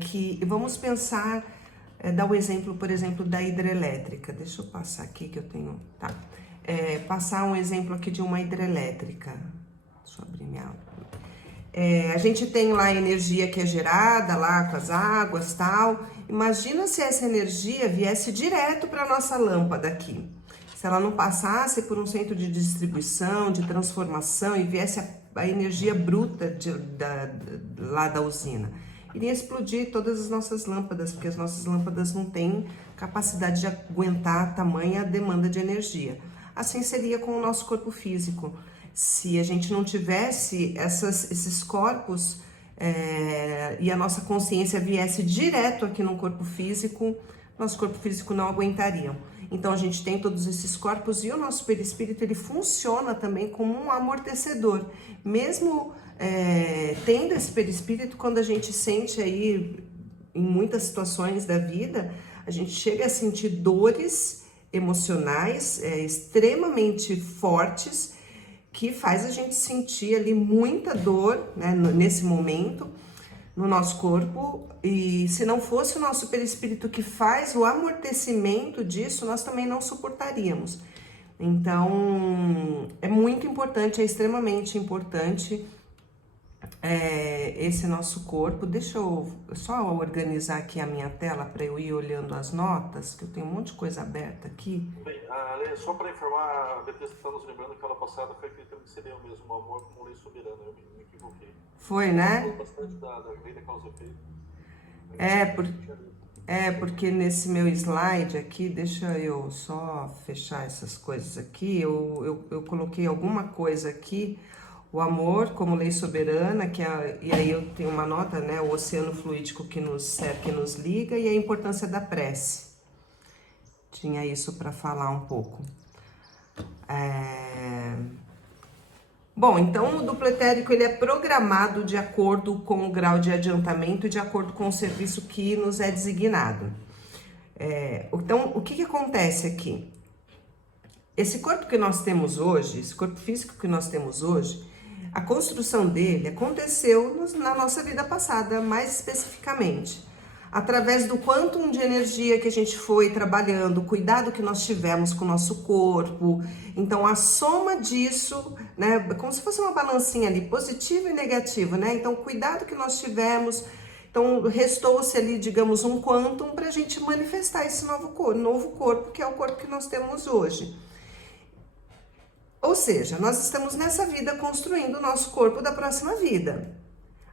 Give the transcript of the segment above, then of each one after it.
que vamos pensar, dar o exemplo, por exemplo, da hidrelétrica. Deixa eu passar aqui que eu tenho, tá? Passar um exemplo aqui de uma hidrelétrica. Deixa eu abrir minha. A gente tem lá a energia que é gerada lá com as águas, tal. Imagina se essa energia viesse direto para nossa lâmpada aqui. Se ela não passasse por um centro de distribuição, de transformação e viesse a energia bruta lá da usina. Iria explodir todas as nossas lâmpadas, porque as nossas lâmpadas não têm capacidade de aguentar tamanha demanda de energia. Assim seria com o nosso corpo físico. Se a gente não tivesse esses corpos e a nossa consciência viesse direto aqui no corpo físico, nosso corpo físico não aguentaria. Então a gente tem todos esses corpos e o nosso perispírito ele funciona também como um amortecedor. Mesmo tendo esse perispírito, quando a gente sente aí, em muitas situações da vida, a gente chega a sentir dores emocionais extremamente fortes, que faz a gente sentir ali muita dor, né, nesse momento, no nosso corpo, e se não fosse o nosso perispírito que faz o amortecimento disso, nós também não suportaríamos. Então, é muito importante, é extremamente importante esse nosso corpo. Deixa eu só organizar aqui a minha tela para eu ir olhando as notas, que eu tenho um monte de coisa aberta aqui. Bem, só para informar, a Beatriz está nos lembrando que a aula passada foi acreditando que seria o mesmo amor como lei soberana. Eu me equivoquei. Foi, né? Falou bastante da lei da causa e efeito. Porque nesse meu slide aqui, deixa eu só fechar essas coisas aqui, eu coloquei alguma coisa aqui, o amor como lei soberana, e aí eu tenho uma nota, né, o oceano fluídico que nos cerca e nos liga, e a importância da prece. Tinha isso para falar um pouco. Bom, então o duplo etérico ele é programado de acordo com o grau de adiantamento e de acordo com o serviço que nos é designado. Então, o que acontece aqui? Esse corpo que nós temos hoje, esse corpo físico que nós temos hoje, a construção dele aconteceu na nossa vida passada, mais especificamente, através do quantum de energia que a gente foi trabalhando, o cuidado que nós tivemos com o nosso corpo. Então, a soma disso, né, como se fosse uma balancinha ali, positivo e negativo, né? Então, o cuidado que nós tivemos, então restou-se ali, digamos, um quantum para a gente manifestar esse novo corpo, que é o corpo que nós temos hoje. Ou seja, nós estamos nessa vida construindo o nosso corpo da próxima vida.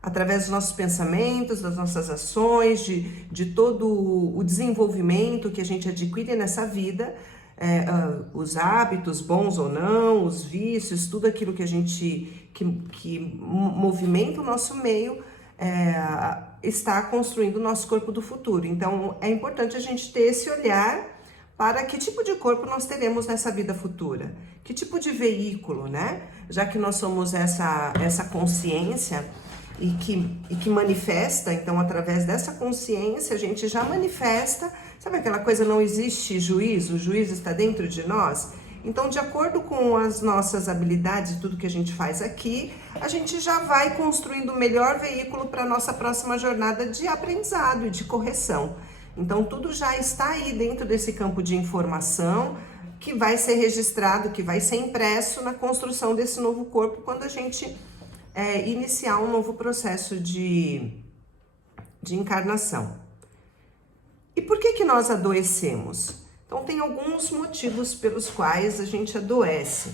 Através dos nossos pensamentos, das nossas ações, de todo o desenvolvimento que a gente adquire nessa vida, os hábitos, bons ou não, os vícios, tudo aquilo que a gente, que movimenta o nosso meio, está construindo o nosso corpo do futuro. Então, é importante a gente ter esse olhar para que tipo de corpo nós teremos nessa vida futura, que tipo de veículo, né? Já que nós somos essa consciência e que manifesta, então através dessa consciência a gente já manifesta, sabe aquela coisa, não existe juízo, o juízo está dentro de nós? Então, de acordo com as nossas habilidades e tudo que a gente faz aqui, a gente já vai construindo o melhor veículo para a nossa próxima jornada de aprendizado e de correção. Então, tudo já está aí dentro desse campo de informação que vai ser registrado, que vai ser impresso na construção desse novo corpo quando a gente iniciar um novo processo de encarnação. E por que nós adoecemos? Então, tem alguns motivos pelos quais a gente adoece.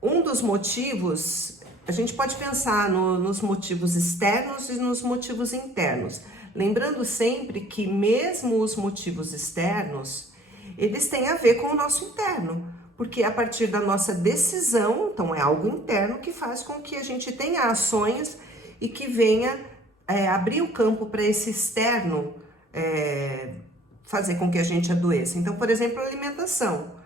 Um dos motivos, a gente pode pensar nos motivos externos e nos motivos internos. Lembrando sempre que mesmo os motivos externos, eles têm a ver com o nosso interno. Porque a partir da nossa decisão, então é algo interno que faz com que a gente tenha ações e que venha abrir o campo para esse externo fazer com que a gente adoeça. Então, por exemplo, a alimentação.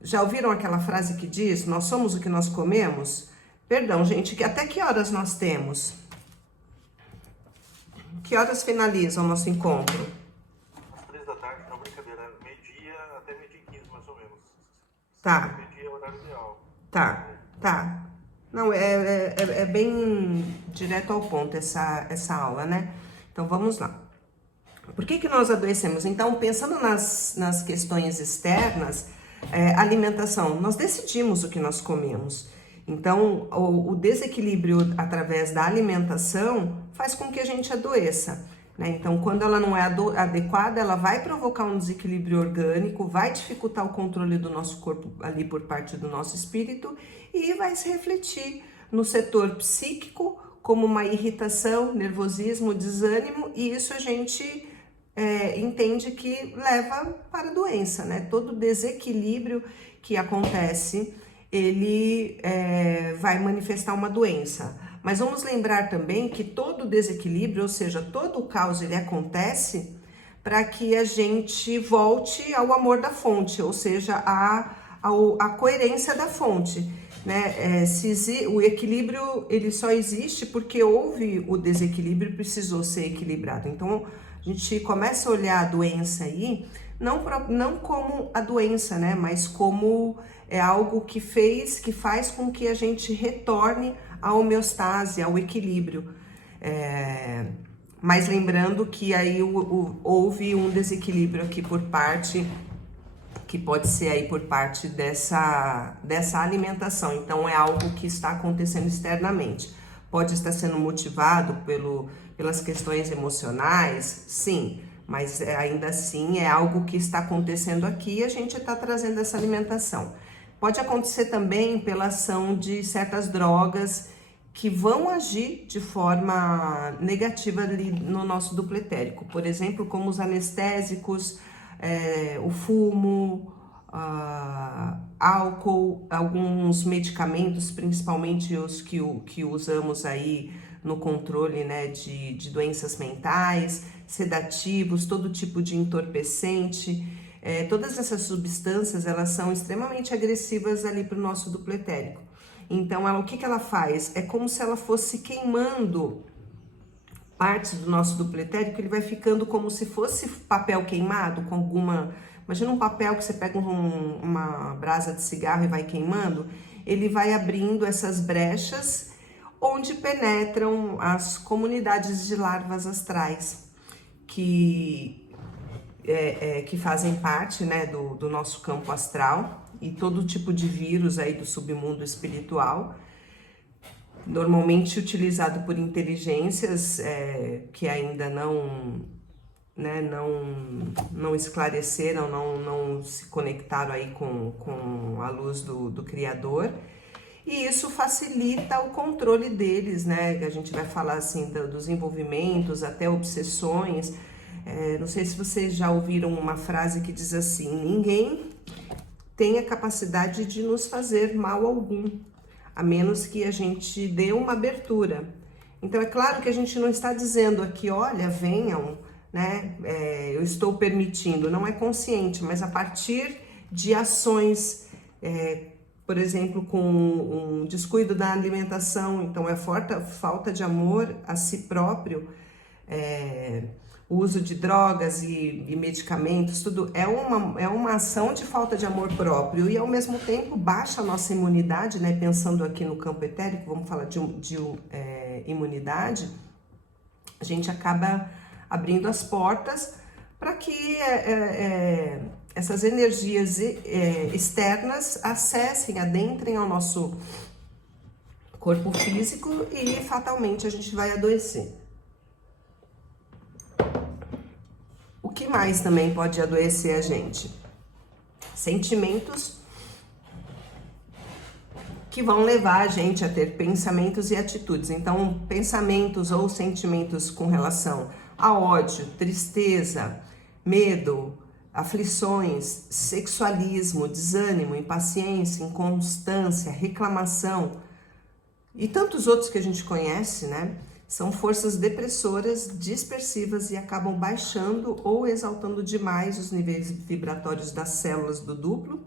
Já ouviram aquela frase que diz, nós somos o que nós comemos? Perdão, gente, até que horas nós temos? Que horas finaliza o nosso encontro? Às 3 da tarde, não, brincadeira, meio-dia até meio-dia e 15, mais ou menos. Tá. Meio-dia é o horário ideal. Tá. Não, é bem direto ao ponto essa aula, né? Então, vamos lá. Por que nós adoecemos? Então, pensando nas questões externas, alimentação, nós decidimos o que nós comemos. Então, o desequilíbrio através da alimentação faz com que a gente adoeça, né? Então, quando ela não é adequada, ela vai provocar um desequilíbrio orgânico, vai dificultar o controle do nosso corpo ali por parte do nosso espírito e vai se refletir no setor psíquico como uma irritação, nervosismo, desânimo, e isso a gente entende que leva para a doença, né? Todo desequilíbrio que acontece, ele vai manifestar uma doença. Mas vamos lembrar também que todo desequilíbrio, ou seja, todo o caos, ele acontece para que a gente volte ao amor da fonte, ou seja, a coerência da fonte, né? O equilíbrio, ele só existe porque houve o desequilíbrio e precisou ser equilibrado. Então, a gente começa a olhar a doença aí, não como a doença, né? Mas como algo que faz com que a gente retorne à homeostase, ao equilíbrio. Mas lembrando que aí houve um desequilíbrio aqui por parte, que pode ser aí por parte dessa alimentação. Então, é algo que está acontecendo externamente. Pode estar sendo motivado pelas questões emocionais, sim, mas ainda assim é algo que está acontecendo aqui e a gente está trazendo essa alimentação. Pode acontecer também pela ação de certas drogas que vão agir de forma negativa ali no nosso duplo etérico. Por exemplo, como os anestésicos, o fumo, álcool, alguns medicamentos, principalmente os que usamos aí no controle, né, de doenças mentais, sedativos, todo tipo de entorpecente. Todas essas substâncias, elas são extremamente agressivas ali para o nosso duplo etérico. Então, o que ela faz? É como se ela fosse queimando partes do nosso duplo etérico, ele vai ficando como se fosse papel queimado com alguma... Imagina um papel que você pega uma brasa de cigarro e vai queimando, ele vai abrindo essas brechas onde penetram as comunidades de larvas astrais, que fazem parte, né, do nosso campo astral, e todo tipo de vírus aí do submundo espiritual, normalmente utilizado por inteligências que ainda não esclareceram, não se conectaram aí com a luz do Criador, e isso facilita o controle deles, né? A gente vai falar assim dos envolvimentos, até obsessões. Não sei se vocês já ouviram uma frase que diz assim: ninguém tem a capacidade de nos fazer mal algum, a menos que a gente dê uma abertura. Então, é claro que a gente não está dizendo aqui, olha, venham, né? Eu estou permitindo, não é consciente, mas a partir de ações, por exemplo, com um descuido da alimentação, então é falta de amor a si próprio, o uso de drogas e medicamentos, tudo é uma ação de falta de amor próprio e ao mesmo tempo baixa a nossa imunidade, né? Pensando aqui no campo etérico, vamos falar de imunidade, a gente acaba abrindo as portas para que essas energias externas acessem, adentrem ao nosso corpo físico e fatalmente a gente vai adoecer. O que mais também pode adoecer a gente? Sentimentos que vão levar a gente a ter pensamentos e atitudes. Então, pensamentos ou sentimentos com relação a ódio, tristeza, medo, aflições, sexualismo, desânimo, impaciência, inconstância, reclamação e tantos outros que a gente conhece, né? São forças depressoras, dispersivas e acabam baixando ou exaltando demais os níveis vibratórios das células do duplo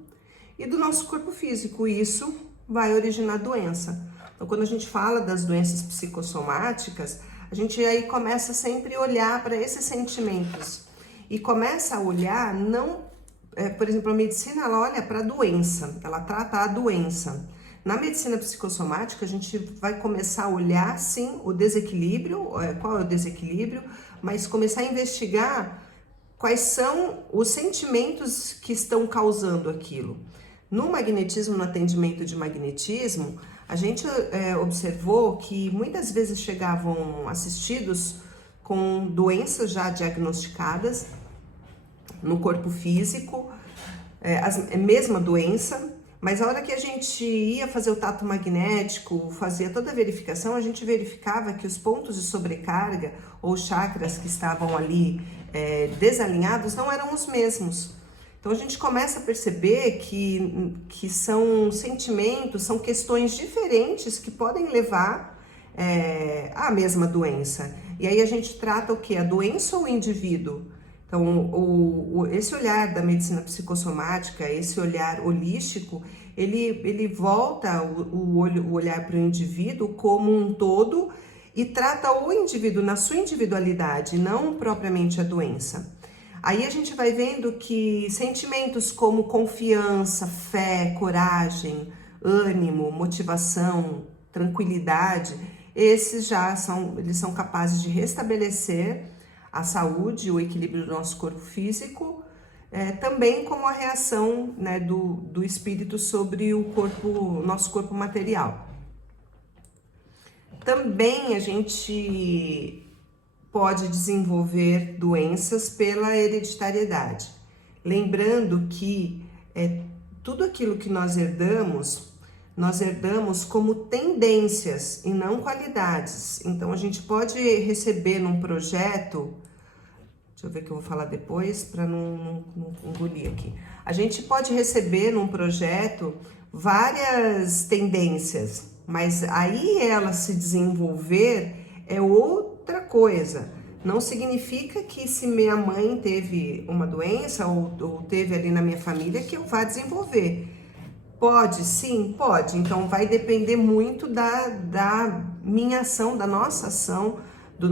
e do nosso corpo físico. E isso vai originar doença. Então, quando a gente fala das doenças psicossomáticas, a gente aí começa sempre a olhar para esses sentimentos e começa a olhar, não, por exemplo, a medicina, ela olha para a doença, ela trata a doença, Na medicina psicossomática, a gente vai começar a olhar, sim, o desequilíbrio, qual é o desequilíbrio, mas começar a investigar quais são os sentimentos que estão causando aquilo. No magnetismo, no atendimento de magnetismo, a gente observou que muitas vezes chegavam assistidos com doenças já diagnosticadas no corpo físico, a mesma doença, mas a hora que a gente ia fazer o tato magnético, fazia toda a verificação, a gente verificava que os pontos de sobrecarga ou chakras que estavam ali desalinhados não eram os mesmos. Então a gente começa a perceber que são sentimentos, são questões diferentes que podem levar à mesma doença. E aí a gente trata o que? A doença ou o indivíduo? Então, esse olhar da medicina psicossomática, esse olhar holístico, ele volta o olhar para o indivíduo como um todo e trata o indivíduo na sua individualidade, não propriamente a doença. Aí a gente vai vendo que sentimentos como confiança, fé, coragem, ânimo, motivação, tranquilidade, esses eles são capazes de restabelecer a saúde, o equilíbrio do nosso corpo físico, também como a reação, né, do espírito sobre o nosso corpo material. Também a gente pode desenvolver doenças pela hereditariedade. Lembrando que tudo aquilo que nós herdamos como tendências e não qualidades. Então, a gente pode receber num projeto, deixa eu ver o que eu vou falar depois para não engolir aqui. A gente pode receber num projeto várias tendências, mas aí ela se desenvolver é outra coisa. Não significa que se minha mãe teve uma doença ou teve ali na minha família que eu vá desenvolver. Pode? Sim, pode. Então vai depender muito da minha ação, da nossa ação, da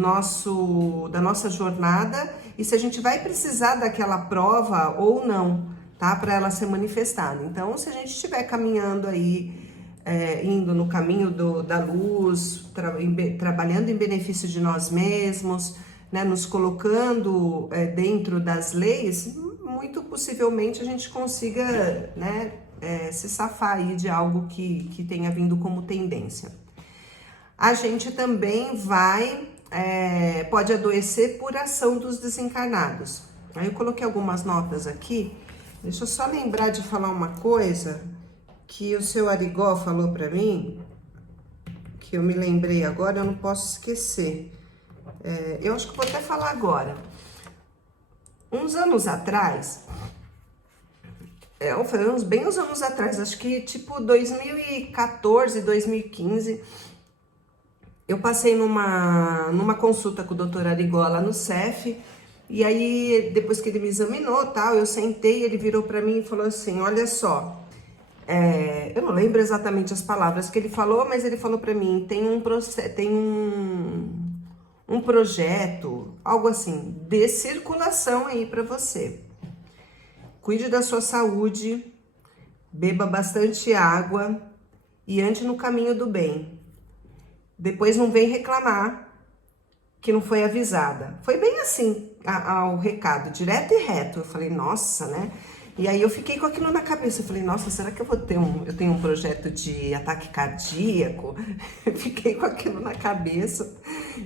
nossa jornada e se a gente vai precisar daquela prova ou não, tá? Para ela ser manifestada. Então, se a gente estiver caminhando aí, indo no caminho da luz, trabalhando em benefício de nós mesmos, né, nos colocando dentro das leis, muito possivelmente a gente consiga, né, se safar aí de algo que tenha vindo como tendência. A gente também pode adoecer por ação dos desencarnados. Aí eu coloquei algumas notas aqui. Deixa eu só lembrar de falar uma coisa que o seu Arigó falou para mim, que eu me lembrei agora, eu não posso esquecer. Eu acho que vou até falar agora. Uns anos atrás, foi uns anos atrás, acho que tipo 2014, 2015, eu passei numa consulta com o Dr. Arigó lá no CEF, e aí depois que ele me examinou, tal, eu sentei, ele virou para mim e falou assim, olha só, eu não lembro exatamente as palavras que ele falou, mas ele falou para mim, tem um projeto, algo assim, de circulação aí para você. Cuide da sua saúde, beba bastante água e ande no caminho do bem. Depois não vem reclamar que não foi avisada. Foi bem assim o recado, direto e reto. Eu falei, nossa, né? E aí eu fiquei com aquilo na cabeça. Eu falei, nossa, será que eu tenho um projeto de ataque cardíaco? Eu fiquei com aquilo na cabeça.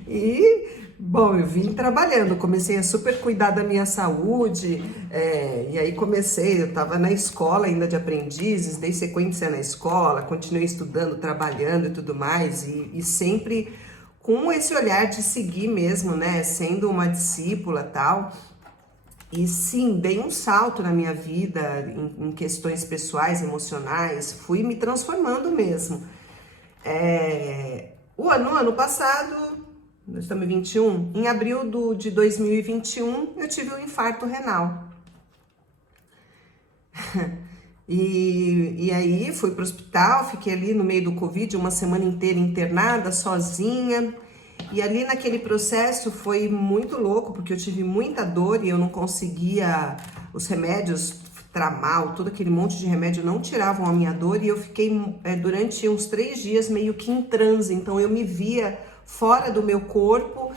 E, bom, eu vim trabalhando. Comecei a super cuidar da minha saúde. E aí eu estava na escola ainda de aprendizes, dei sequência na escola, continuei estudando, trabalhando e tudo mais. E sempre com esse olhar de seguir mesmo, né? Sendo uma discípula e tal. E sim, dei um salto na minha vida em questões pessoais, emocionais, fui me transformando mesmo. No ano passado, nós estamos em 21, em abril de 2021, eu tive um infarto renal. E aí fui para o hospital, fiquei ali no meio do Covid, uma semana inteira internada, sozinha. E ali naquele processo foi muito louco, porque eu tive muita dor e eu não conseguia, os remédios tramal, todo aquele monte de remédio não tiravam a minha dor e eu fiquei durante uns 3 dias meio que em transe. Então eu me via fora do meu corpo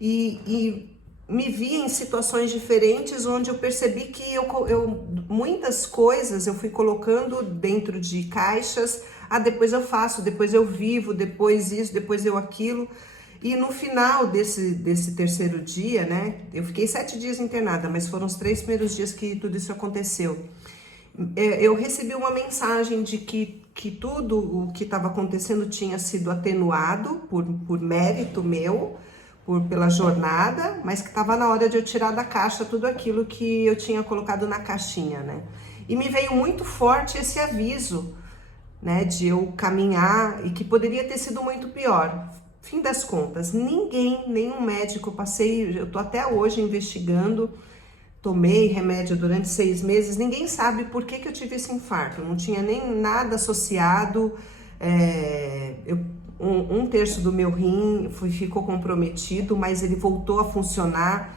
e me via em situações diferentes onde eu percebi que muitas coisas eu fui colocando dentro de caixas. Depois eu faço, depois eu vivo, depois isso, depois eu aquilo. E no final desse 3º dia, né, eu fiquei 7 dias internada, mas foram os 3 primeiros dias que tudo isso aconteceu. Eu recebi uma mensagem de que tudo o que estava acontecendo tinha sido atenuado por mérito meu, pela jornada, mas que estava na hora de eu tirar da caixa tudo aquilo que eu tinha colocado na caixinha, né? E me veio muito forte esse aviso, né, de eu caminhar e que poderia ter sido muito pior. Fim das contas, nenhum médico, eu tô até hoje investigando, tomei remédio durante 6 meses, ninguém sabe por que eu tive esse infarto, não tinha nem nada associado, um terço do meu rim ficou comprometido, mas ele voltou a funcionar,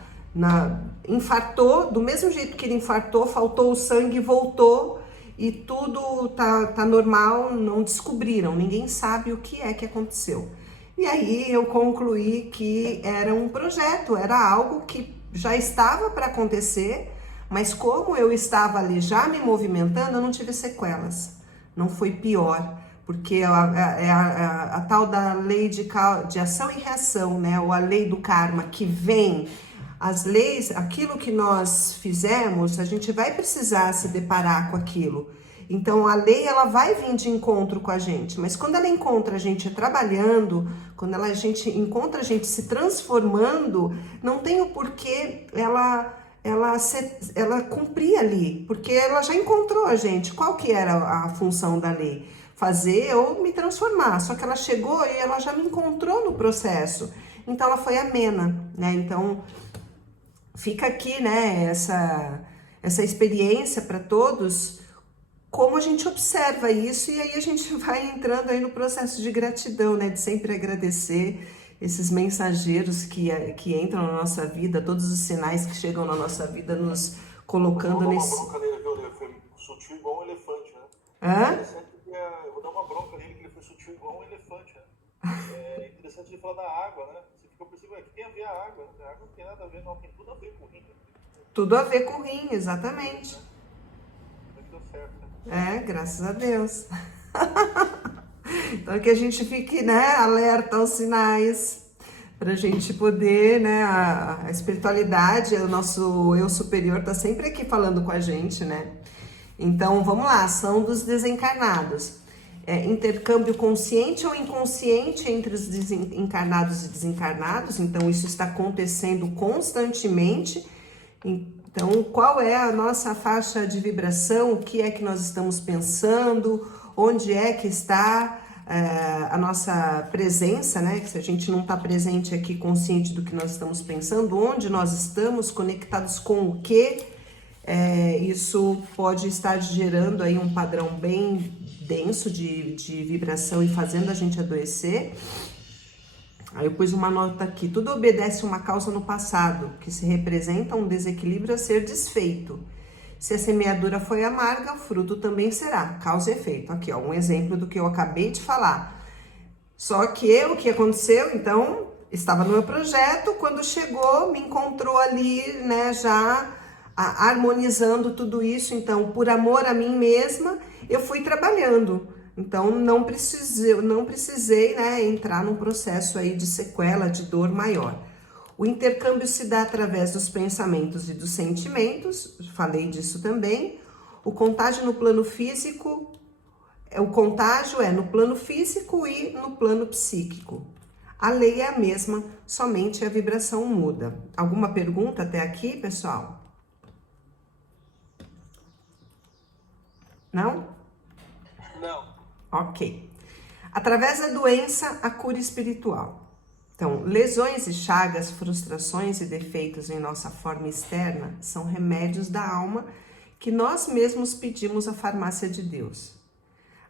infartou, do mesmo jeito que ele infartou, faltou o sangue, voltou e tudo tá normal, não descobriram, ninguém sabe o que é que aconteceu. E aí eu concluí que era um projeto, era algo que já estava para acontecer, mas como eu estava ali já me movimentando, eu não tive sequelas, não foi pior. Porque a tal da lei de ação e reação, né? Ou a lei do karma, que vem, as leis, aquilo que nós fizemos, a gente vai precisar se deparar com aquilo. Então a lei, ela vai vir de encontro com a gente, mas quando ela encontra a gente trabalhando, quando a gente encontra a gente se transformando, não tem o porquê ela cumprir ali, porque ela já encontrou a gente. Qual que era a função da lei? Fazer ou me transformar, só que ela chegou e ela já me encontrou no processo, então ela foi amena, né? Então fica aqui, né, essa experiência para todos, como a gente observa isso, e aí a gente vai entrando aí no processo de gratidão, né, de sempre agradecer esses mensageiros que entram na nossa vida, todos os sinais que chegam na nossa vida, nos colocando nesse... Eu vou dar uma bronca nele, viu? Ele foi sutil igual um elefante, né? Hã? Eu vou dar uma bronca nele, que ele foi sutil igual um elefante, né? É interessante ele falar da água, né? Você fica percebendo, que tem a ver a água, né? A água não tem nada a ver, não, tem tudo a ver com o rim. Né? Tudo a ver com o rim, exatamente. Mas deu certo, né? Graças a Deus. Então que a gente fique, né, alerta aos sinais, para a gente poder, né, a espiritualidade, o nosso eu superior tá sempre aqui falando com a gente, né? Então vamos lá, ação dos desencarnados. Intercâmbio consciente ou inconsciente entre os encarnados e desencarnados, então isso está acontecendo constantemente. Então, qual é a nossa faixa de vibração? O que é que nós estamos pensando? Onde é que está a nossa presença, né? Se a gente não está presente aqui, consciente do que nós estamos pensando, onde nós estamos conectados com o quê? Isso pode estar gerando aí um padrão bem denso de vibração e fazendo a gente adoecer. Aí eu pus uma nota aqui: tudo obedece uma causa no passado, que se representa um desequilíbrio a ser desfeito. Se a semeadura foi amarga, o fruto também será, causa e efeito. Aqui, ó, um exemplo do que eu acabei de falar. Só que o que aconteceu, então, estava no meu projeto, quando chegou, me encontrou ali, né, já harmonizando tudo isso. Então, por amor a mim mesma, eu fui trabalhando. Então, não precisei, né, entrar num processo aí de sequela, de dor maior. O intercâmbio se dá através dos pensamentos e dos sentimentos, falei disso também. O contágio no plano físico, o contágio é no plano físico e no plano psíquico. A lei é a mesma, somente a vibração muda. Alguma pergunta até aqui, pessoal? Não? Não. Ok. Através da doença, a cura espiritual. Então, lesões e chagas, frustrações e defeitos em nossa forma externa são remédios da alma que nós mesmos pedimos à farmácia de Deus.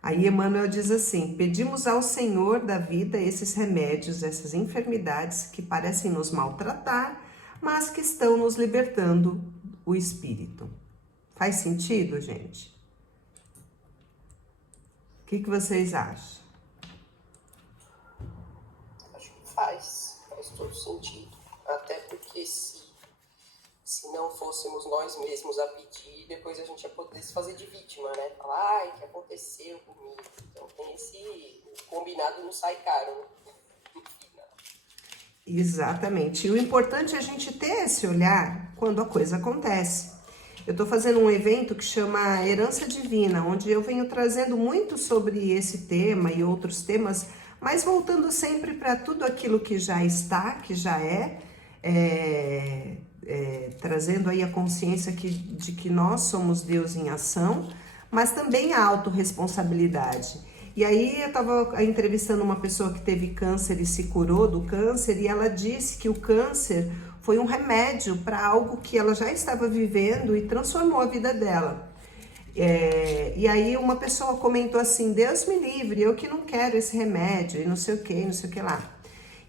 Aí Emmanuel diz assim: pedimos ao Senhor da vida esses remédios, essas enfermidades que parecem nos maltratar, mas que estão nos libertando o espírito. Faz sentido, gente? O que vocês acham? Acho que faz todo sentido. Até porque se não fôssemos nós mesmos a pedir, depois a gente ia poder se fazer de vítima, né? Falar, ai, o que aconteceu comigo? Então tem o combinado não sai caro, né? Exatamente. E o importante é a gente ter esse olhar quando a coisa acontece. Eu estou fazendo um evento que chama Herança Divina, onde eu venho trazendo muito sobre esse tema e outros temas, mas voltando sempre para tudo aquilo que já está, que já trazendo aí a consciência de que nós somos Deus em ação, mas também a autorresponsabilidade. E aí eu estava entrevistando uma pessoa que teve câncer e se curou do câncer, e ela disse que o câncer foi um remédio para algo que ela já estava vivendo e transformou a vida dela. E aí uma pessoa comentou assim, Deus me livre, eu que não quero esse remédio, e não sei o que lá.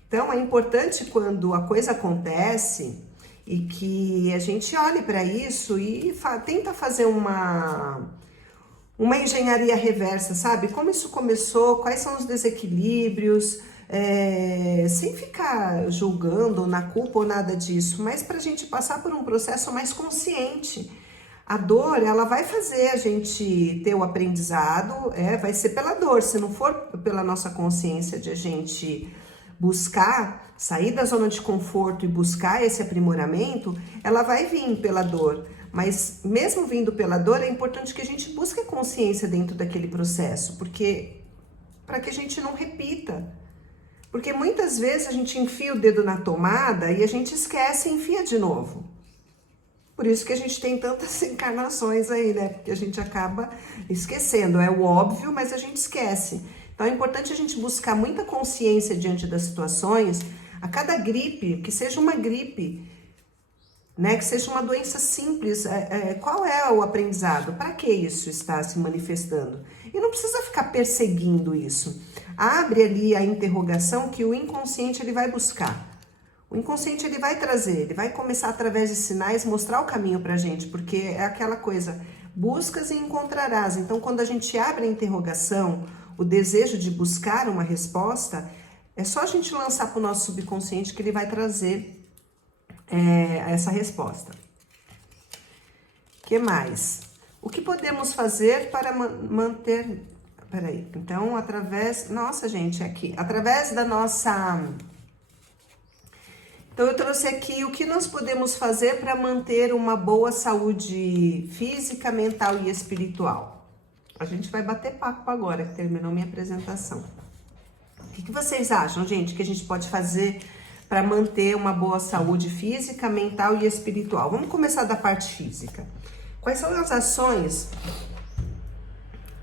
Então é importante quando a coisa acontece e que a gente olhe para isso e tenta fazer uma engenharia reversa, sabe? Como isso começou, quais são os desequilíbrios, sem ficar julgando na culpa ou nada disso, mas para a gente passar por um processo mais consciente. A dor, ela vai fazer a gente ter o aprendizado, vai ser pela dor, se não for pela nossa consciência de a gente buscar, sair da zona de conforto e buscar esse aprimoramento, ela vai vir pela dor. Mas mesmo vindo pela dor, é importante que a gente busque consciência dentro daquele processo, porque para que a gente não repita. Porque muitas vezes a gente enfia o dedo na tomada e a gente esquece e enfia de novo. Por isso que a gente tem tantas encarnações aí, né? Porque a gente acaba esquecendo. É o óbvio, mas a gente esquece. Então é importante a gente buscar muita consciência diante das situações. A cada gripe, que seja uma gripe, né, que seja uma doença simples, qual é o aprendizado? Para que isso está se manifestando? E não precisa ficar perseguindo isso. Abre ali a interrogação que o inconsciente ele vai buscar. O inconsciente ele vai trazer, ele vai começar através de sinais mostrar o caminho para a gente, porque é aquela coisa, buscas e encontrarás. Então quando a gente abre a interrogação, o desejo de buscar uma resposta, é só a gente lançar para o nosso subconsciente que ele vai trazer essa resposta. O que mais? O que podemos fazer para manter... Peraí, então através... Nossa, gente, aqui. Através da nossa... Então eu trouxe aqui o que nós podemos fazer para manter uma boa saúde física, mental e espiritual. A gente vai bater papo agora, que terminou minha apresentação. O que vocês acham, gente, que a gente pode fazer para manter uma boa saúde física, mental e espiritual? Vamos começar da parte física. Quais são as ações,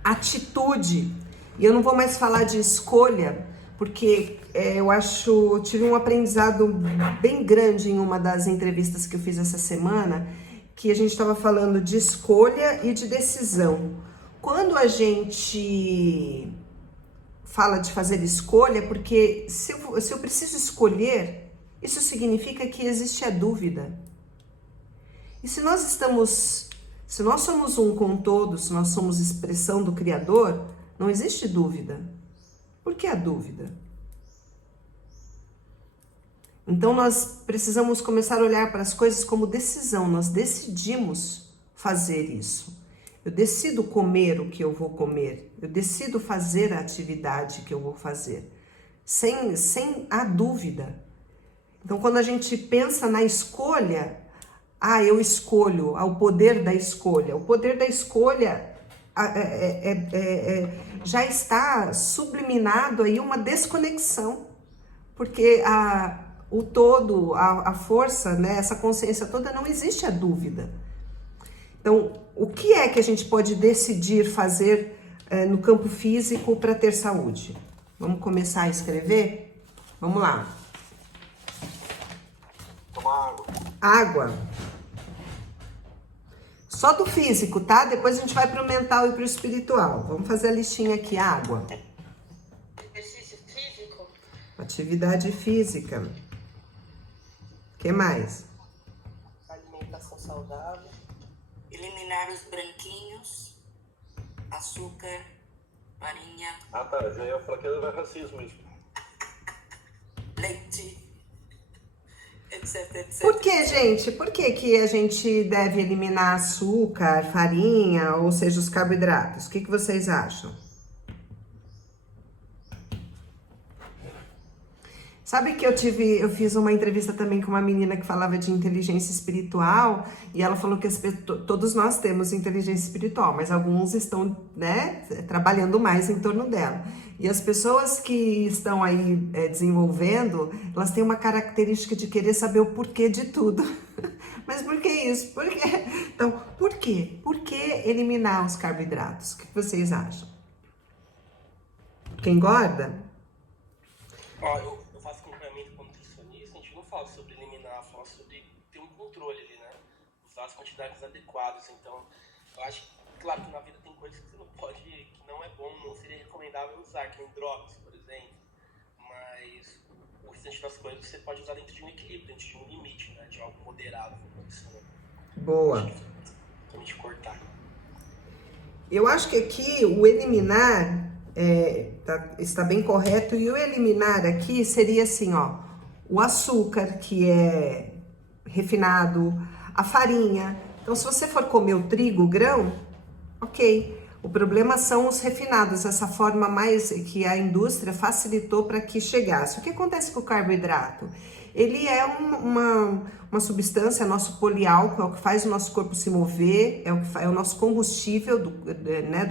atitude, e eu não vou mais falar de escolha, porque eu tive um aprendizado bem grande em uma das entrevistas que eu fiz essa semana, que a gente estava falando de escolha e de decisão. Quando a gente fala de fazer escolha, porque se eu preciso escolher, isso significa que existe a dúvida. E se nós somos um com todos, se nós somos expressão do Criador, não existe dúvida. Por que a dúvida? Então nós precisamos começar a olhar para as coisas como decisão, nós decidimos fazer isso. Eu decido comer o que eu vou comer, eu decido fazer a atividade que eu vou fazer, sem a dúvida. Então, quando a gente pensa na escolha, eu escolho, o poder da escolha. O poder da escolha já está subliminado aí uma desconexão, porque o todo, a força, né, essa consciência toda, não existe a dúvida. Então, o que é que a gente pode decidir fazer no campo físico para ter saúde? Vamos começar a escrever? Vamos lá. Tomar água. Água. Só do físico, tá? Depois a gente vai para o mental e para o espiritual. Vamos fazer a listinha aqui. Água. Exercício físico. Atividade física. O que mais? Alimentação saudável. eliminar os branquinhos, açúcar, farinha, Ah, tá. Já ia falar que era racismo isso. leite, etc, etc. Por que, gente? Por que que a gente deve eliminar açúcar, farinha, ou seja, os carboidratos? O que que vocês acham? Sabe que eu fiz uma entrevista também com uma menina que falava de inteligência espiritual e ela falou que todos nós temos inteligência espiritual, mas alguns estão, né, trabalhando mais em torno dela. E as pessoas que estão aí desenvolvendo, elas têm uma característica de querer saber o porquê de tudo. Mas por que isso? Por quê? Então, por quê? Por que eliminar os carboidratos? O que vocês acham? Porque engorda? Ó, eu faço acompanhamento com nutricionista, a gente não fala sobre eliminar, fala sobre ter um controle ali, né? Usar as quantidades adequadas. Então, eu acho que, claro que na vida tem coisas que você não pode, que não é bom, não seria recomendável usar, que nem drogas, por exemplo. Mas o restante das coisas você pode usar dentro de um equilíbrio, dentro de um limite, né? De algo moderado, vamos dizer assim. Boa. Pra gente cortar. Eu acho que aqui o eliminar está bem correto, e o eliminar aqui seria assim, ó, o açúcar, que é refinado, a farinha. Então, se você for comer o trigo, o grão, ok. O problema são os refinados, essa forma mais que a indústria facilitou para que chegasse. O que acontece com o carboidrato? Ele é uma substância, nosso poliálcool, é o que faz o nosso corpo se mover, é o nosso combustível do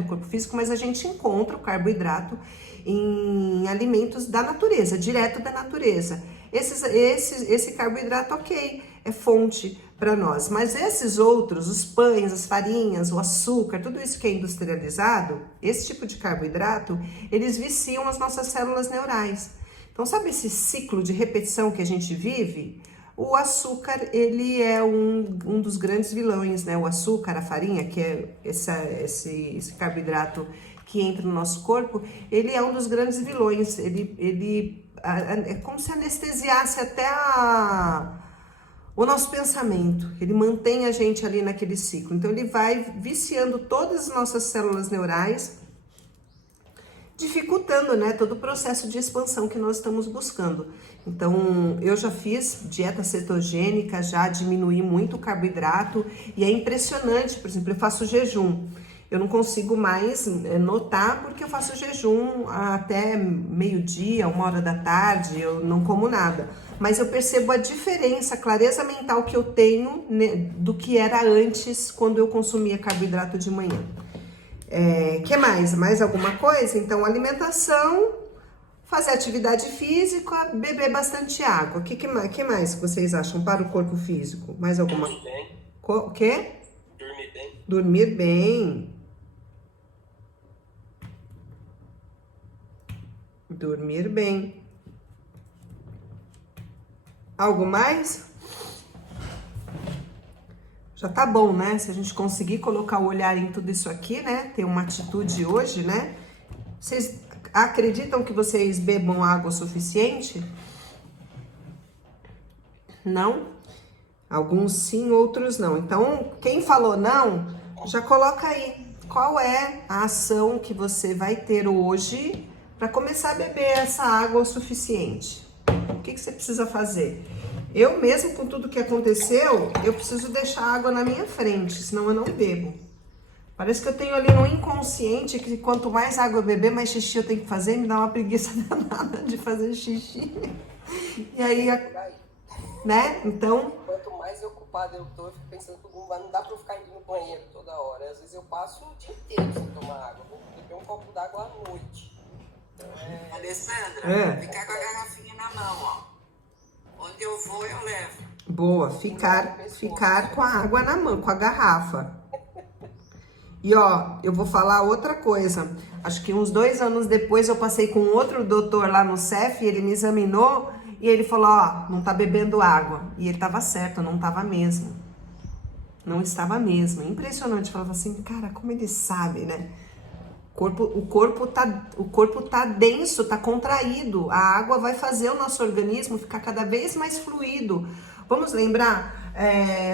corpo físico, mas a gente encontra o carboidrato em alimentos da natureza, direto da natureza. Esse carboidrato, ok, é fonte para nós, mas esses outros, os pães, as farinhas, o açúcar, tudo isso que é industrializado, esse tipo de carboidrato, eles viciam as nossas células neurais. Então, sabe esse ciclo de repetição que a gente vive? O açúcar, ele é um dos grandes vilões, né? O açúcar, a farinha, que é esse carboidrato que entra no nosso corpo, ele é um dos grandes vilões. Ele é como se anestesiasse até o nosso pensamento. Ele mantém a gente ali naquele ciclo. Então, ele vai viciando todas as nossas células neurais, dificultando, né, todo o processo de expansão que nós estamos buscando. Então, eu já fiz dieta cetogênica, já diminuí muito o carboidrato, e é impressionante. Por exemplo, eu faço jejum. Eu não consigo mais notar, porque eu faço jejum até meio-dia, 1h da tarde, eu não como nada. Mas eu percebo a diferença, a clareza mental que eu tenho, né, do que era antes, quando eu consumia carboidrato de manhã. Que mais? Mais alguma coisa? Então, alimentação, fazer atividade física, beber bastante água. O que mais vocês acham para o corpo físico? Mais alguma? Dormir bem. O quê? Dormir bem. Dormir bem. Dormir bem. Algo mais? Já tá bom, né? Se a gente conseguir colocar o olhar em tudo isso aqui, né? Ter uma atitude hoje, né? Vocês acreditam que vocês bebam água o suficiente? Não? Alguns sim, outros não. Então, quem falou não, já coloca aí. Qual é a ação que você vai ter hoje para começar a beber essa água o suficiente? O que você precisa fazer? Eu mesmo, com tudo que aconteceu, eu preciso deixar a água na minha frente, senão eu não bebo. Parece que eu tenho ali no inconsciente que quanto mais água eu beber, mais xixi eu tenho que fazer, me dá uma preguiça danada de fazer xixi. E aí, né? Então... Quanto mais ocupada eu tô, eu fico pensando que não dá pra eu ficar indo no banheiro toda hora. Às vezes eu passo o dia inteiro sem tomar água. Vou beber um copo d'água à noite. Então, Alessandra, ficar com a garrafinha na mão, ó. Onde eu vou, eu levo. Boa, ficar com a água na mão, com a garrafa. E ó, eu vou falar outra coisa. Acho que uns 2 anos depois eu passei com outro doutor lá no CEF, ele me examinou e ele falou, ó, não tá bebendo água. E ele tava certo, não tava mesmo. Não estava mesmo. Impressionante, falava assim, cara, como ele sabe, né? O corpo tá denso, tá contraído. A água vai fazer o nosso organismo ficar cada vez mais fluido. Vamos lembrar,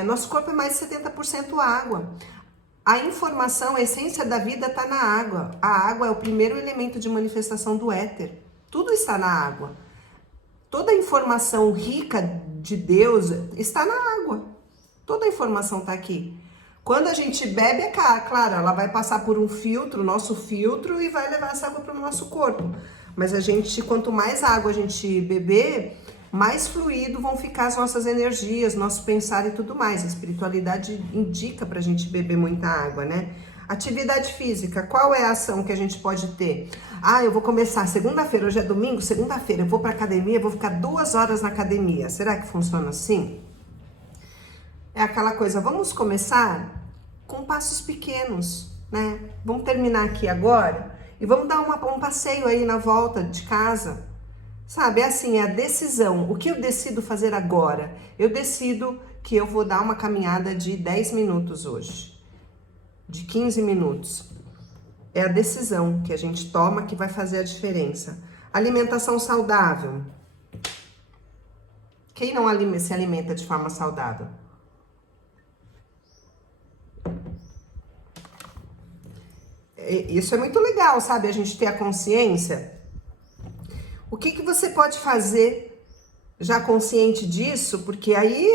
Nosso corpo é mais de 70% água. A informação, a essência da vida está na água. A água é o primeiro elemento de manifestação do éter. Tudo está na água. Toda a informação rica de Deus está na água. Toda a informação está aqui. Quando a gente bebe, é claro, ela vai passar por um filtro, nosso filtro, e vai levar essa água para o nosso corpo. Mas quanto mais água a gente beber, mais fluido vão ficar as nossas energias, nosso pensar e tudo mais. A espiritualidade indica pra gente beber muita água, né? Atividade física, qual é a ação que a gente pode ter? Eu vou começar segunda-feira, hoje é domingo, segunda-feira eu vou pra academia, vou ficar 2 horas na academia. Será que funciona assim? É aquela coisa, vamos começar com passos pequenos, né? Vamos terminar aqui agora e vamos dar um passeio aí na volta de casa. Sabe, é assim, é a decisão. O que eu decido fazer agora? Eu decido que eu vou dar uma caminhada de 10 minutos hoje, de 15 minutos. É a decisão que a gente toma que vai fazer a diferença. Alimentação saudável. Quem não se alimenta de forma saudável? Isso é muito legal, sabe? A gente ter a consciência. O que você pode fazer já consciente disso? Porque aí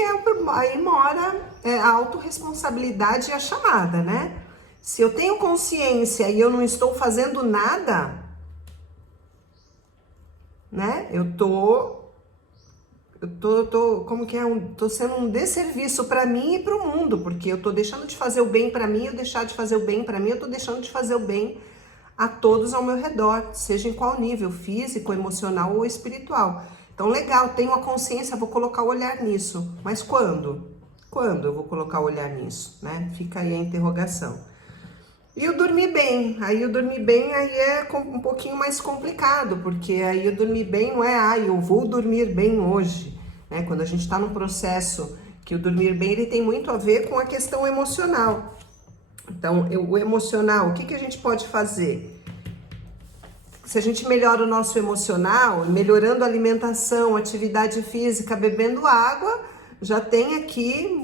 mora a autorresponsabilidade e a chamada, né? Se eu tenho consciência e eu não estou fazendo nada, né? Eu tô tô sendo um desserviço para mim e para o mundo, porque eu tô deixando de fazer o bem para mim, eu deixar de fazer o bem para mim, eu tô deixando de fazer o bem a todos ao meu redor, seja em qual nível, físico, emocional ou espiritual. Então, legal, tenho a consciência, vou colocar o olhar nisso. Mas quando? Quando eu vou colocar o olhar nisso, né? Fica aí a interrogação. E o dormir bem. Aí o dormir bem aí é um pouquinho mais complicado, porque aí o dormir bem não é, eu vou dormir bem hoje, né? Quando a gente está num processo que o dormir bem, ele tem muito a ver com a questão emocional. Então, o emocional, o que a gente pode fazer? Se a gente melhora o nosso emocional, melhorando a alimentação, atividade física, bebendo água, já tem aqui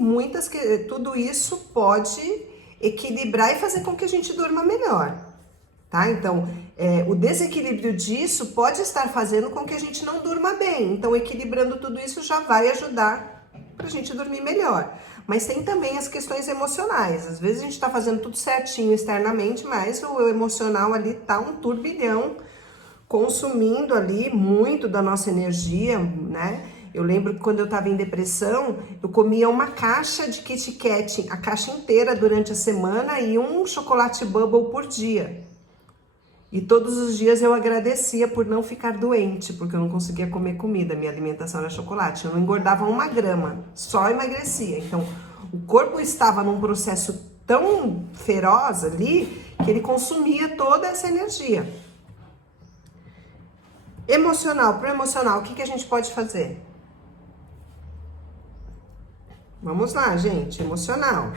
tudo isso pode equilibrar e fazer com que a gente durma melhor, tá? Então, o desequilíbrio disso pode estar fazendo com que a gente não durma bem. Então, equilibrando tudo isso já vai ajudar pra gente dormir melhor. Mas tem também as questões emocionais. Às vezes a gente tá fazendo tudo certinho externamente, mas o emocional ali tá um turbilhão, consumindo ali muito da nossa energia, né? Eu lembro que quando eu tava em depressão, eu comia uma caixa de Kit Kat, a caixa inteira durante a semana e um chocolate Bubble por dia. E todos os dias eu agradecia por não ficar doente, porque eu não conseguia comer comida, minha alimentação era chocolate. Eu não engordava 1 grama, só emagrecia. Então, o corpo estava num processo tão feroz ali, que ele consumia toda essa energia. Emocional, pro emocional, o que a gente pode fazer? Vamos lá, gente, emocional.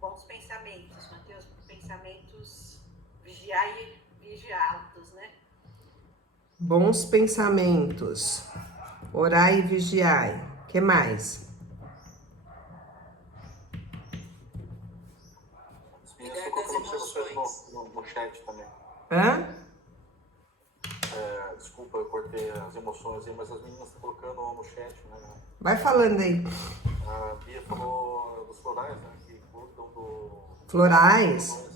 Bons pensamentos, Matheus, pensamentos vigiados, né? Bons pensamentos, orai e vigiai. O que mais? Cuidar das emoções. No chat também. Hã? Desculpa, eu cortei as emoções aí, mas as meninas estão colocando no chat, né? Vai falando aí. A Bia falou dos florais, né? Que cuidam do... Florais?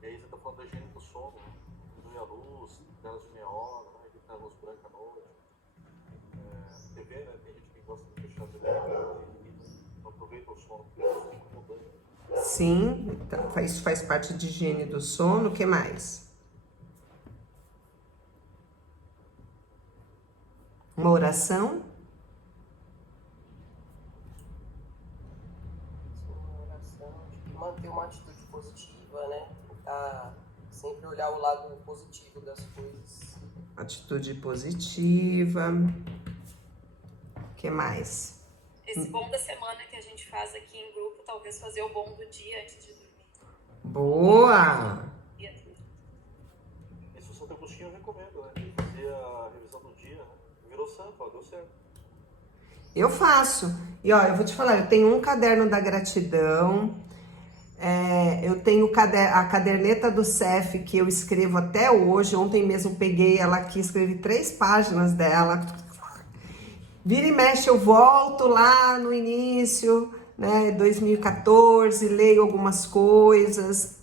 E aí você tá falando da higiene do sono, né? Diminui a luz, telas de meia hora, né? Evitar a luz branca à noite. TV, né? Tem gente que gosta de fechar a TV e não aproveita o sono, porque é muito incomodante. Sim, isso faz parte de higiene do sono. O que mais? Uma oração? Uma oração, manter uma atitude positiva, né? Tentar sempre olhar o lado positivo das coisas. Atitude positiva. O que mais? Esse bom da semana que a gente faz aqui em grupo, talvez fazer o bom do dia antes de dormir. Boa! Isso o Santo Agostinho recomenda, né? Ele fazia a revisão do dia, né? Virou santo, ó, deu certo. Eu faço. E ó, eu vou te falar, eu tenho um caderno da gratidão, eu tenho a caderneta do CEF que eu escrevo até hoje. Ontem mesmo peguei ela aqui, escrevi 3 páginas dela. Vira e mexe, eu volto lá no início, né, 2014, leio algumas coisas,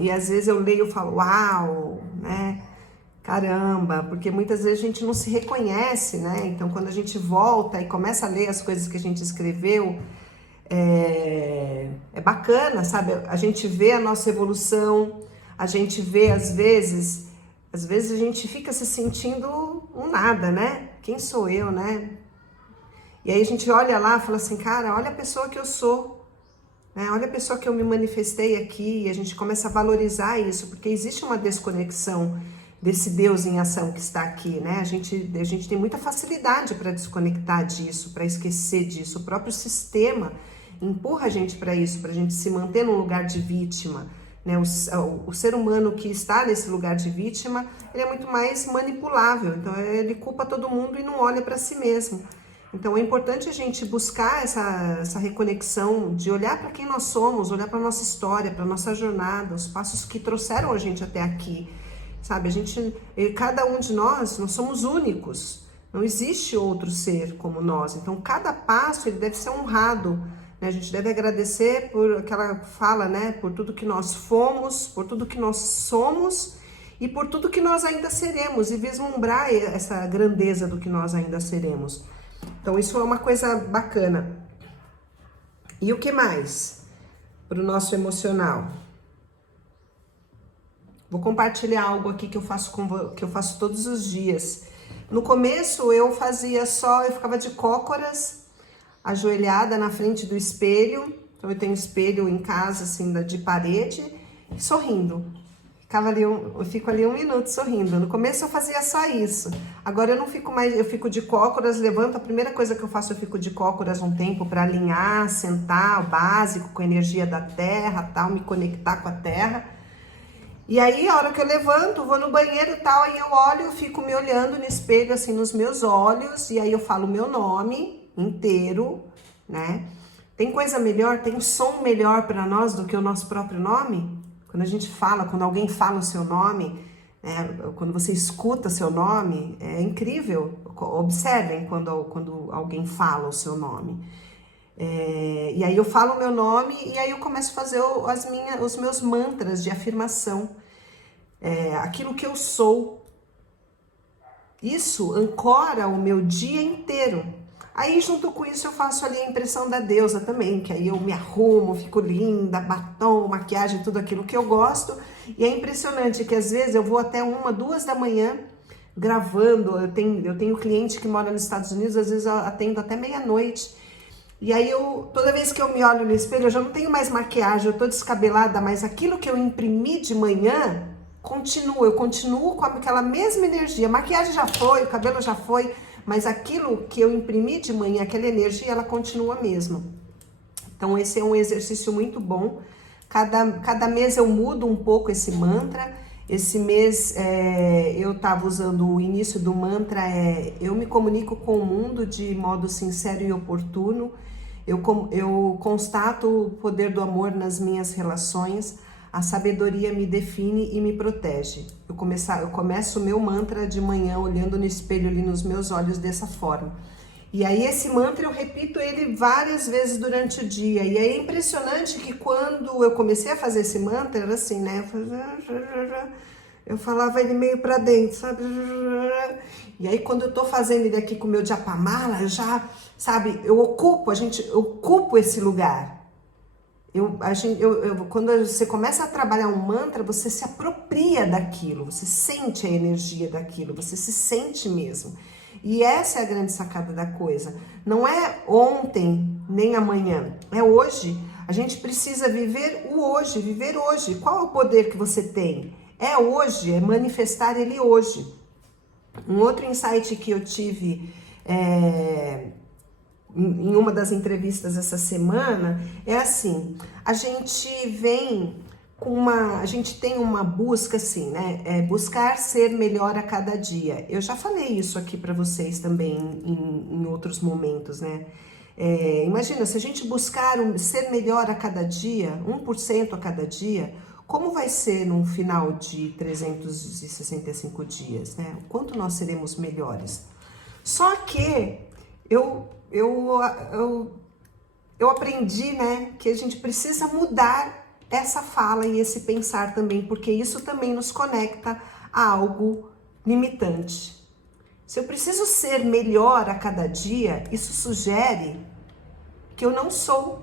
e às vezes eu leio e falo, uau, né, caramba, porque muitas vezes a gente não se reconhece, né, então quando a gente volta e começa a ler as coisas que a gente escreveu, é bacana, sabe, a gente vê a nossa evolução, a gente vê às vezes a gente fica se sentindo um nada, né? Quem sou eu, né? E aí a gente olha lá e fala assim, cara, olha a pessoa que eu sou, né? Olha a pessoa que eu me manifestei aqui, e a gente começa a valorizar isso, porque existe uma desconexão desse Deus em ação que está aqui, né? A gente tem muita facilidade para desconectar disso, para esquecer disso. O próprio sistema empurra a gente para isso, para a gente se manter num lugar de vítima. Né, o ser humano que está nesse lugar de vítima, ele é muito mais manipulável, então ele culpa todo mundo e não olha para si mesmo. Então é importante a gente buscar essa reconexão, de olhar para quem nós somos, olhar para a nossa história, para a nossa jornada, os passos que trouxeram a gente até aqui, sabe? Cada um de nós somos únicos, não existe outro ser como nós, então cada passo ele deve ser honrado. A gente deve agradecer por aquela fala, né? Por tudo que nós fomos, por tudo que nós somos e por tudo que nós ainda seremos, e vislumbrar essa grandeza do que nós ainda seremos. Então isso é uma coisa bacana. E o que mais para o nosso emocional? Vou compartilhar algo aqui que eu faço todos os dias. No começo eu ficava de cócoras, ajoelhada na frente do espelho. Então eu tenho espelho em casa, assim, de parede, sorrindo. Eu fico ali 1 minuto sorrindo. No começo eu fazia só isso. Agora eu não fico mais, eu fico de cócoras, levanto, a primeira coisa que eu faço, eu fico de cócoras um tempo para alinhar, sentar, o básico, com a energia da terra, tal, me conectar com a terra. E aí, a hora que eu levanto, vou no banheiro e tal, aí eu olho, eu fico me olhando no espelho, assim, nos meus olhos, e aí eu falo o meu nome inteiro, né? Tem coisa melhor, tem som melhor para nós do que o nosso próprio nome? Quando a gente fala, quando alguém fala o seu nome, quando você escuta seu nome, é incrível. Observem quando alguém fala o seu nome. E aí eu falo o meu nome e aí eu começo a fazer os meus mantras de afirmação. Aquilo que eu sou. Isso ancora o meu dia inteiro. Aí junto com isso eu faço ali a impressão da deusa também, que aí eu me arrumo, fico linda, batom, maquiagem, tudo aquilo que eu gosto. E é impressionante que às vezes eu vou até 1, 2 da manhã gravando. Eu tenho cliente que mora nos Estados Unidos, às vezes eu atendo até meia-noite. E aí toda vez que eu me olho no espelho, eu já não tenho mais maquiagem, eu tô descabelada, mas aquilo que eu imprimi de manhã eu continuo com aquela mesma energia. A maquiagem já foi, o cabelo já foi, mas aquilo que eu imprimi de manhã, aquela energia, ela continua a mesma. Então esse é um exercício muito bom. Cada mês eu mudo um pouco esse mantra. Esse mês eu estava usando o início do mantra, eu me comunico com o mundo de modo sincero e oportuno. Eu constato o poder do amor nas minhas relações. A sabedoria me define e me protege. Eu começo o meu mantra de manhã olhando no espelho ali nos meus olhos dessa forma. E aí esse mantra eu repito ele várias vezes durante o dia. E é impressionante que quando eu comecei a fazer esse mantra, era assim, né? Eu falava ele meio pra dentro, sabe? E aí quando eu tô fazendo ele aqui com o meu Japamala, eu já, sabe, eu ocupo esse lugar. Quando você começa a trabalhar um mantra, você se apropria daquilo, você sente a energia daquilo, você se sente mesmo. E essa é a grande sacada da coisa. Não é ontem, nem amanhã, é hoje. A gente precisa viver o hoje, viver hoje. Qual é o poder que você tem? É hoje, é manifestar ele hoje. Um outro insight que eu tive em uma das entrevistas essa semana é assim: a gente vem a gente tem uma busca assim, né? Buscar ser melhor a cada dia. Eu já falei isso aqui para vocês também em outros momentos, né? Imagina, se a gente buscar ser melhor a cada dia, 1% a cada dia, como vai ser no final de 365 dias, né? O quanto nós seremos melhores? Só que eu aprendi, né, que a gente precisa mudar essa fala e esse pensar também, porque isso também nos conecta a algo limitante. Se eu preciso ser melhor a cada dia, isso sugere que eu não sou.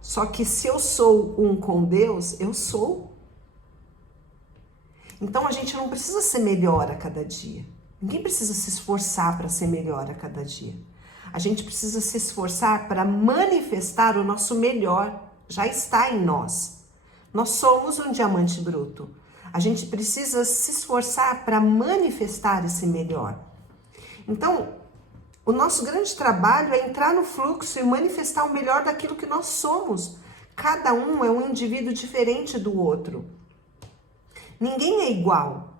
Só que se eu sou um com Deus, eu sou. Então a gente não precisa ser melhor a cada dia. Ninguém precisa se esforçar para ser melhor a cada dia. A gente precisa se esforçar para manifestar o nosso melhor. Já está em nós. Nós somos um diamante bruto. A gente precisa se esforçar para manifestar esse melhor. Então, o nosso grande trabalho é entrar no fluxo e manifestar o melhor daquilo que nós somos. Cada um é um indivíduo diferente do outro. Ninguém é igual.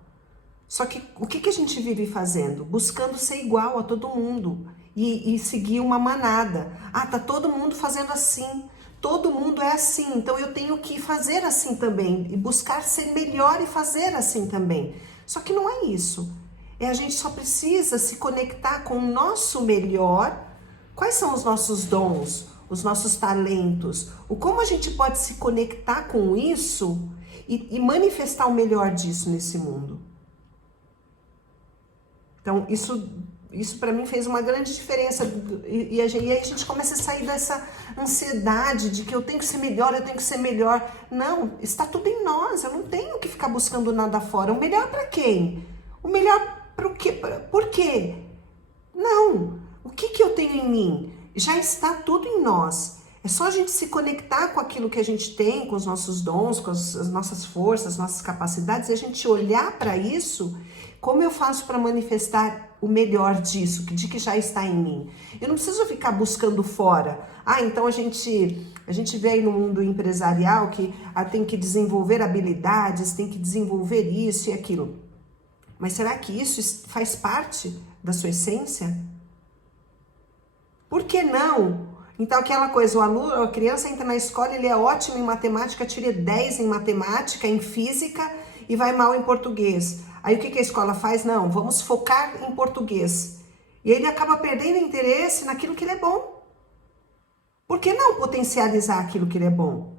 Só que o que a gente vive fazendo? Buscando ser igual a todo mundo e seguir uma manada. Tá todo mundo fazendo assim. Todo mundo é assim, então eu tenho que fazer assim também. E buscar ser melhor e fazer assim também. Só que não é isso. A gente só precisa se conectar com o nosso melhor. Quais são os nossos dons, os nossos talentos? Como a gente pode se conectar com isso e manifestar o melhor disso nesse mundo? Então, isso para mim fez uma grande diferença. E aí a gente começa a sair dessa ansiedade de que eu tenho que ser melhor, eu tenho que ser melhor. Não, está tudo em nós. Eu não tenho que ficar buscando nada fora. O melhor para quem? O melhor para o quê? Por quê? Não. O que eu tenho em mim? Já está tudo em nós. É só a gente se conectar com aquilo que a gente tem, com os nossos dons, com as nossas forças, as nossas capacidades, e a gente olhar para isso. Como eu faço para manifestar o melhor disso, de que já está em mim? Eu não preciso ficar buscando fora. Então a gente vê aí no mundo empresarial que tem que desenvolver habilidades, tem que desenvolver isso e aquilo. Mas será que isso faz parte da sua essência? Por que não? Então aquela coisa, a criança entra na escola, ele é ótimo em matemática, tira 10 em matemática, em física e vai mal em português. Aí o que a escola faz? Não, vamos focar em português. E ele acaba perdendo interesse naquilo que ele é bom. Por que não potencializar aquilo que ele é bom?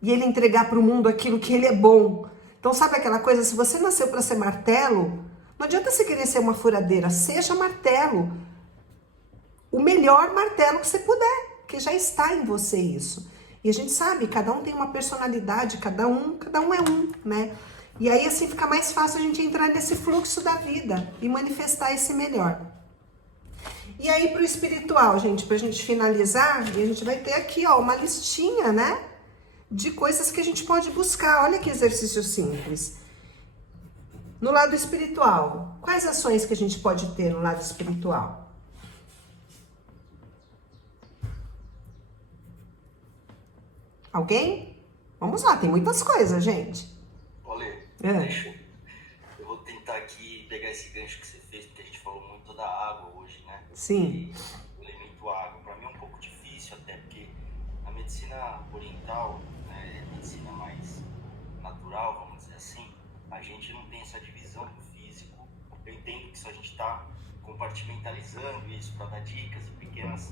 E ele entregar para o mundo aquilo que ele é bom. Então sabe aquela coisa, se você nasceu para ser martelo, não adianta você querer ser uma furadeira, seja martelo. O melhor martelo que você puder, porque já está em você isso. E a gente sabe, cada um tem uma personalidade, cada um é um, né? E aí assim fica mais fácil a gente entrar nesse fluxo da vida e manifestar esse melhor. E aí pro espiritual, gente, pra gente finalizar, a gente vai ter aqui, ó, uma listinha, né? De coisas que a gente pode buscar. Olha que exercício simples. No lado espiritual, quais ações que a gente pode ter no lado espiritual? Alguém? Vamos lá, tem muitas coisas, gente. Olha, eu vou tentar aqui pegar esse gancho que você fez, porque a gente falou muito da água hoje, né? Sim. E o elemento água, para mim é um pouco difícil, até porque a medicina oriental, né, a medicina mais natural, vamos dizer assim, a gente não tem essa divisão do físico. Eu entendo que se a gente está compartimentalizando isso para dar dicas e pequenas,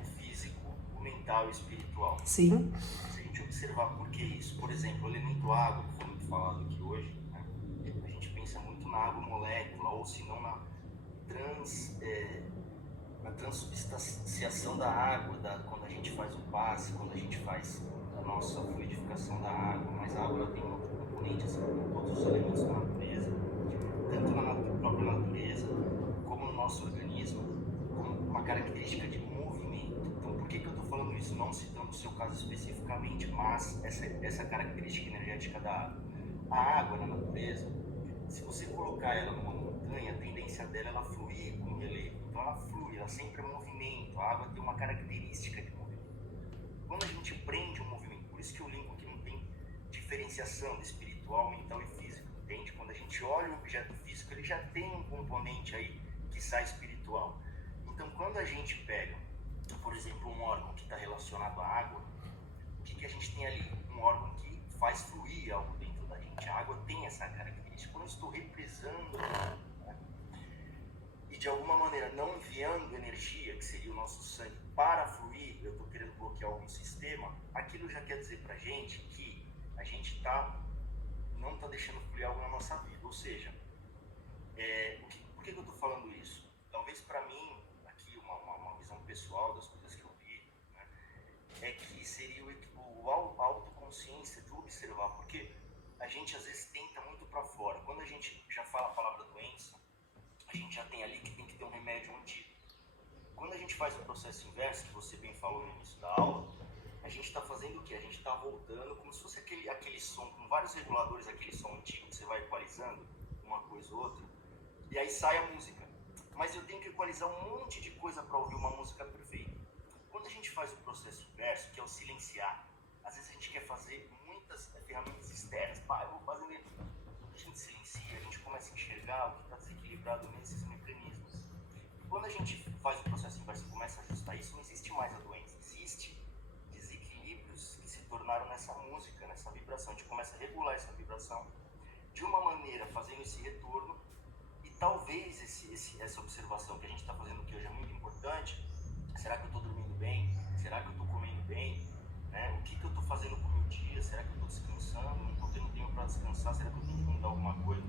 o físico, o mental e o espiritual. Sim. Se a gente observar por que isso, por exemplo, o elemento água, que foi muito falado aqui hoje, né? A gente pensa muito na água molécula, ou se não na transubstanciação da água, quando a gente faz o passe, quando a gente faz a nossa fluidificação da água. Mas a água ela tem outro componente, assim como todos os elementos da natureza, tanto na própria natureza, como no nosso organismo, como uma característica de movimento. Então, por que eu estou falando isso? Não citando o seu caso especificamente, mas essa característica energética da água. A água na natureza, se você colocar ela numa montanha, a tendência dela é ela fluir com relevo. Então ela flui, ela sempre é movimento. A água tem uma característica de movimento. Quando a gente prende um movimento, Por isso que eu linko que não tem diferenciação de espiritual, mental e físico, entende? Quando a gente olha o objeto físico, ele já tem um componente aí que sai espiritual. Então, quando a gente pega, por exemplo, um órgão que está relacionado à água, o que a gente tem ali? Um órgão que faz fluir algo dentro da gente. A água tem essa característica. Quando eu estou represando, né, e de alguma maneira não enviando energia, que seria o nosso sangue, para fluir, eu estou querendo bloquear algum sistema, aquilo já quer dizer para a gente que a gente não está deixando fluir algo na nossa vida. Ou seja, por que eu estou falando isso? Talvez para mim, aqui uma visão pessoal das coisas que eu vi, né, é que seria a autoconsciência de observar, porque a gente às vezes tenta muito para fora. Quando a gente já fala a palavra doença, a gente já tem ali que tem que ter um remédio, um antídoto. Quando a gente faz o processo inverso, que você bem falou no início da aula, a gente está fazendo o quê? A gente está voltando como se fosse aquele som, com vários reguladores, aquele som antigo que você vai equalizando uma coisa ou outra, e aí sai a música. Mas eu tenho que equalizar um monte de coisa para ouvir uma música perfeita. Quando a gente faz o processo inverso, que é o silenciar, às vezes a gente quer fazer muitas ferramentas externas, eu vou fazer mesmo. Quando a gente silencia, a gente começa a enxergar o que está desequilibrado nesses mecanismos. Quando a gente faz o processo inverso e começa a ajustar isso, não existe mais a doença, existe desequilíbrios que se tornaram nessa música, nessa vibração. A gente começa a regular essa vibração de uma maneira, fazendo esse retorno, e talvez essa observação que a gente está fazendo aqui hoje é muito importante. Será que eu estou dormindo bem? Será que eu estou comendo bem? Né? O que eu estou fazendo com o meu dia? Será que eu estou descansando? Não estou tendo tempo para descansar? Será que eu tenho que mudar alguma coisa?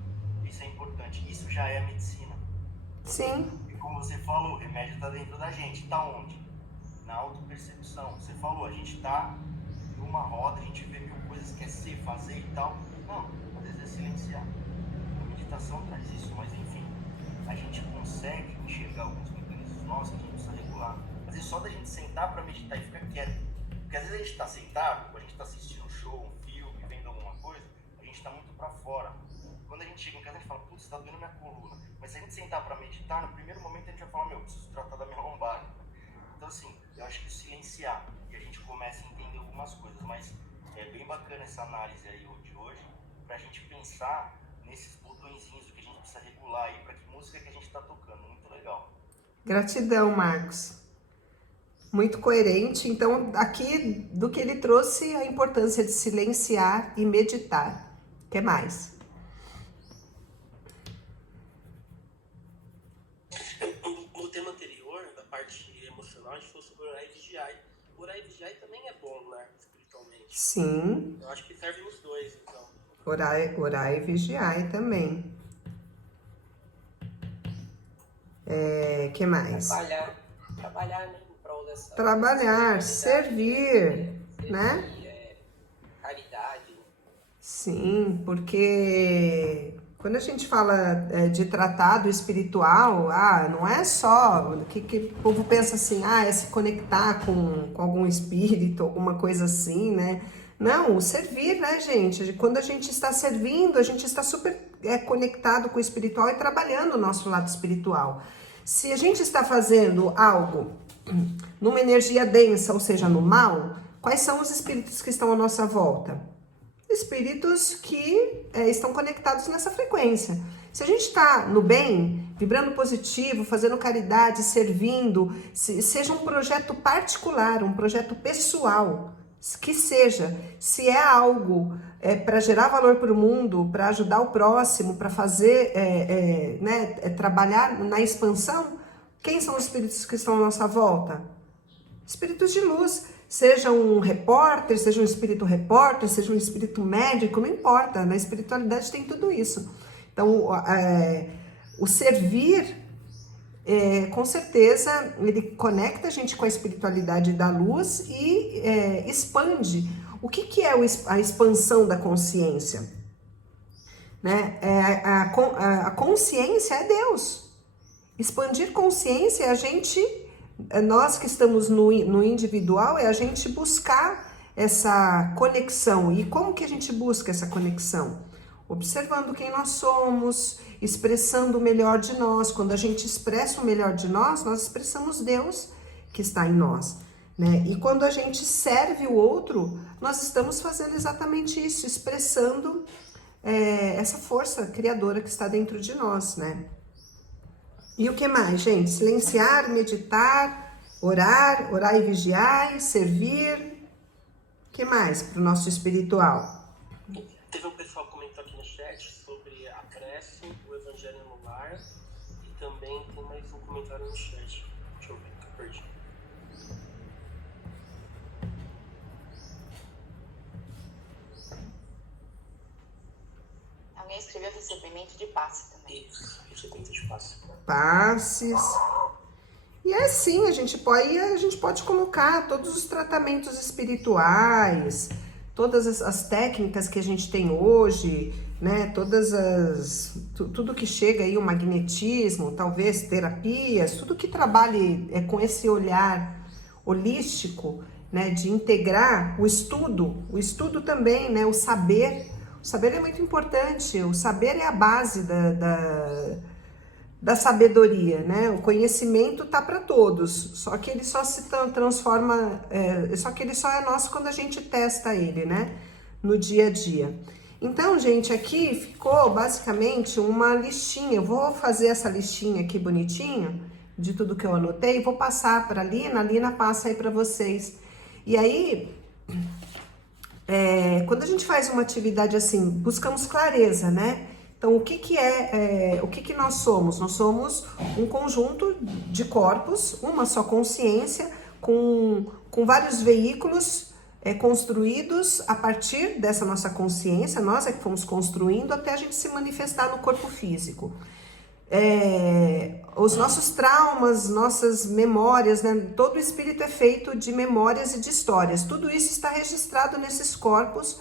Isso é importante. Isso já é a medicina. Sim. E como você falou, o remédio está dentro da gente. Está onde? Na autopercepção. Você falou, a gente está numa roda, a gente vê mil coisas, quer ser, fazer e tal. Não, às vezes é silenciar. A meditação traz isso, mas enfim, a gente consegue enxergar alguns mecanismos nossos que a gente precisa regular. Às vezes só da gente sentar para meditar e ficar quieto. Porque às vezes a gente está sentado, a gente está assistindo um show, um filme, vendo alguma coisa, a gente está muito para fora. Quando a gente chega em casa, a gente fala, putz, está doendo minha coluna. Mas se a gente sentar para meditar, no primeiro momento a gente vai falar, preciso tratar da minha lombar. Então assim, eu acho que silenciar, e a gente começa a entender algumas coisas, mas é bem bacana essa análise aí de hoje, para a gente pensar nesses botõezinhos, o que a gente precisa regular aí, para que música que a gente está tocando. Muito legal. Gratidão, Marcos. Muito coerente. Então, aqui do que ele trouxe, a importância de silenciar e meditar. O que mais? No tema anterior, da parte emocional, a gente falou sobre orar e vigiar. Orar e vigiar também é bom, né? Espiritualmente. Sim. Eu acho que serve nos dois, então. Orar e vigiar também. Que mais? Trabalhar, né, em prol dessa... Trabalhar, servir, né? Caridade. Sim, porque quando a gente fala de tratado espiritual, não é só que o povo pensa assim, é se conectar com algum espírito, alguma coisa assim, né? Não, o servir, né, gente? Quando a gente está servindo, a gente está super conectado com o espiritual e trabalhando o nosso lado espiritual. Se a gente está fazendo algo numa energia densa, ou seja, no mal, quais são os espíritos que estão à nossa volta? Espíritos que estão conectados nessa frequência. Se a gente está no bem, vibrando positivo, fazendo caridade, servindo, seja um projeto particular, um projeto pessoal, que seja, se é algo para gerar valor para o mundo, para ajudar o próximo, para fazer, trabalhar na expansão, quem são os espíritos que estão à nossa volta? Espíritos de luz. Seja um repórter, seja um espírito repórter, seja um espírito médico, não importa, na espiritualidade tem tudo isso. Então, o servir, com certeza, ele conecta a gente com a espiritualidade da luz e expande. O que é a expansão da consciência? Né? A consciência é Deus. Expandir consciência é a gente... Nós que estamos no individual, é a gente buscar essa conexão. E como que a gente busca essa conexão? Observando quem nós somos, expressando o melhor de nós. Quando a gente expressa o melhor de nós, nós expressamos Deus que está em nós. né? E quando a gente serve o outro, nós estamos fazendo exatamente isso, expressando essa força criadora que está dentro de nós, né? E o que mais, gente? Silenciar, meditar, orar e vigiar, servir. O que mais para o nosso espiritual? Teve um pessoal que comentou aqui no chat sobre a prece, o evangelho no lar, e também tem mais um comentário no chat. Deixa eu ver, que eu perdi. Alguém escreveu recebimento de passe também. Isso, recebimento de passe. Passes. E assim, a gente pode colocar todos os tratamentos espirituais, todas as técnicas que a gente tem hoje, né? Tudo que chega aí, o magnetismo, talvez terapias, tudo que trabalhe com esse olhar holístico, né? De integrar o estudo também, né? O saber é muito importante, o saber é a base da sabedoria, né? O conhecimento tá para todos, só que ele só se transforma, só que ele só é nosso quando a gente testa ele, né? No dia a dia. Então, gente, aqui ficou basicamente uma listinha. Eu vou fazer essa listinha aqui bonitinha de tudo que eu anotei, vou passar para a Lina passa aí para vocês. E aí, quando a gente faz uma atividade assim, buscamos clareza, né? Então, o que nós somos? Nós somos um conjunto de corpos, uma só consciência, com vários veículos construídos a partir dessa nossa consciência, nós é que fomos construindo até a gente se manifestar no corpo físico. Os nossos traumas, nossas memórias, né? Todo o espírito é feito de memórias e de histórias. Tudo isso está registrado nesses corpos